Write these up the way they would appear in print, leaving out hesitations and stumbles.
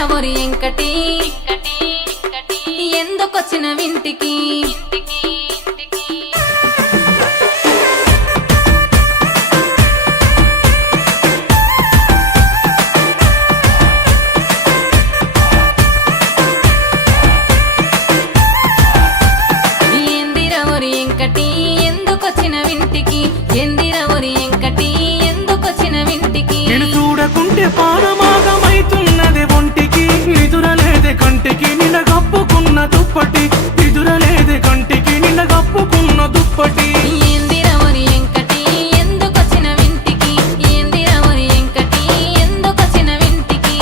ఏందిరవరి ఎంకటి ఎందుకొచ్చిన వింటికి నేను చూడకుంటే పానమాగమైతున్నది ఒంటికి నిదురలేదే కంటికి నిన్న కప్పుకున్న దుప్పటి నిదురలేదే కంటికి నిన్న కప్పుకున్న దుప్పటి ఏందిరవరి ఎంకటి ఎందుకొచ్చిన వింటికి ఏందిరవరి ఎంకటి ఎందుకొచ్చిన వింటికి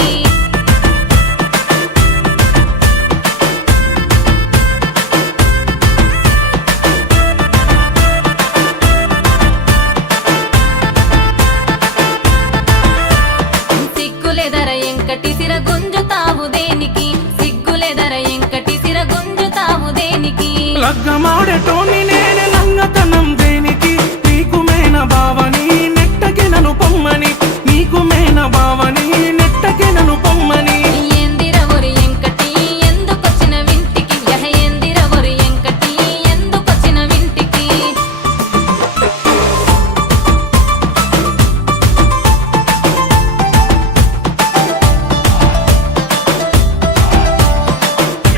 సిగ్గులేదర ఎంకటి సిర గుంజుతావు దేనికి సిగ్గులేదర ఎంకటి సిర గుంజుతావు దేనికి లగ్గమాడేటోని నేనే లంగతనం దేనికి నీకు మేన బావని నెట్టకి నన్ను పొమ్మని నీకు మేన బావని నెట్టకి నన్ను పొమ్మని ఏందిరవరి ఎంకటి ఎందుకొచ్చిన వింటికి యహ ఏందిరవరి ఎంకటి ఎందుకొచ్చిన వింటికి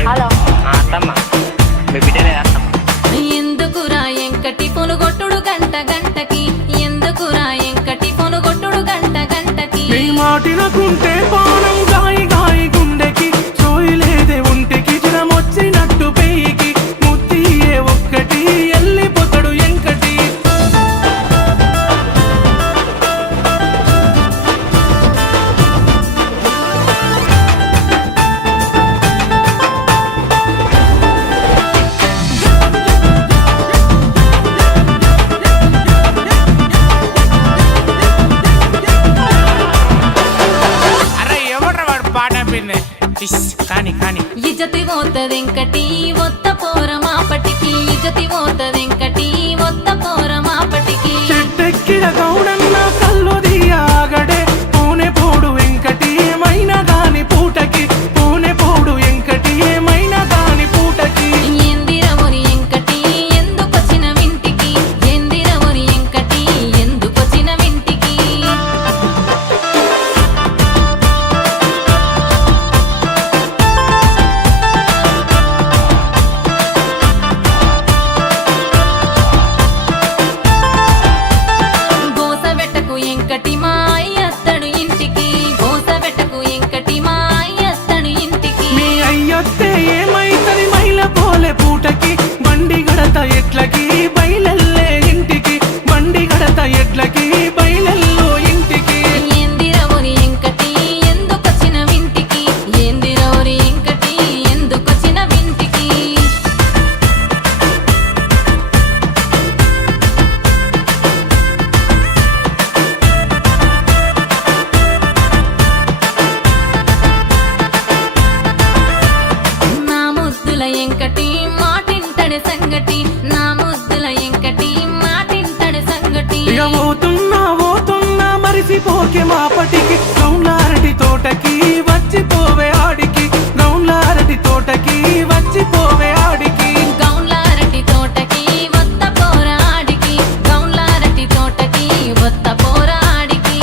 హలో అత్తమ్మ మీ బిడ్డలే అత్తమ్మ ఎందుకురా ఎంకటి పొనుగొట్టుడు గంట గంటకి ఎందుకురా ఎంకటి పొనుగొట్టుడు గంట గంటకి నీ మాటినకుంటే పానం గాయి గాయి గుండెకి చోయిలేదే ఒంటికి జ్వరమొచ్చినట్టు పెయ్యికి ముత్తియే ఒక్కటి ఎల్లిపోతాడు ఎంకటి అరే ఎవడ్రా వాడు పాట పిన్నే కానీ కానీ ఇజతి పోతదెంకటి ఒత్త పోరమాపటికి ఇజతి పోతదెంకటి ఒత్త పోరమాపటికి చెట్టెక్కిన గౌడన్న కళ్ళు దియాగడే పూనె పోడు వెంకటి ఏమైనా గాని పూటకి పూనె పోడు వెంకటి ఏమైనా గాని పూటకి ఏందిరవరి ఎంకటి ఎందుకొచ్చిన వింటికి ఏందిరవరి ఎంకటి ఎందుకొచ్చిన వింటికి గోసబెట్టకు ఎంకటి మా అయ్యత్తడు ఇంటికి గోసబెట్టకు ఎంకటి మా అయ్యత్తడు ఇంటికి మీ అయ్యొత్తే ఏమైతది మైల పోలే పూటకి బండి గడత ఎట్లకి బయలెల్లే ఇంటికి బండి గడత ఎట్లకి బయలెల్లో ఇంటికి ఏందిరవరి ఎంకటి ఎందుకొచ్చిన వింటికి ఏందిరవరి ఎంకటి ఎందుకొచ్చిన వింటికి నా ముద్దుల ఎంకటి మాటింటడి సంగటి నా ముద్దుల ఎంకటి మాటింటడి సంగటి ఇక పోతున్నా మరిసిపోకే మాపటికి గౌన్లారటి తోటకి వచ్చిపోవే ఆడికి గౌన్లారటి తోటకి వచ్చిపోవే ఆడికి గౌన్లారటి తోటకి వత్త పోరాడికి గౌన్లారటి తోటకి వత్త పోరాడికి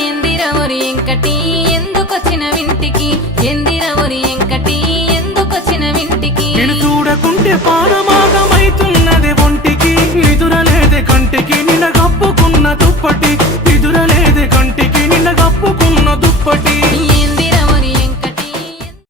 ఏందిరవరి ఎంకటి ఎందుకొచ్చిన వింటికి ఏందిరవరి ఎంకటి ఎందుకొచ్చిన వింటికి నేను చూడకుంటే పానమా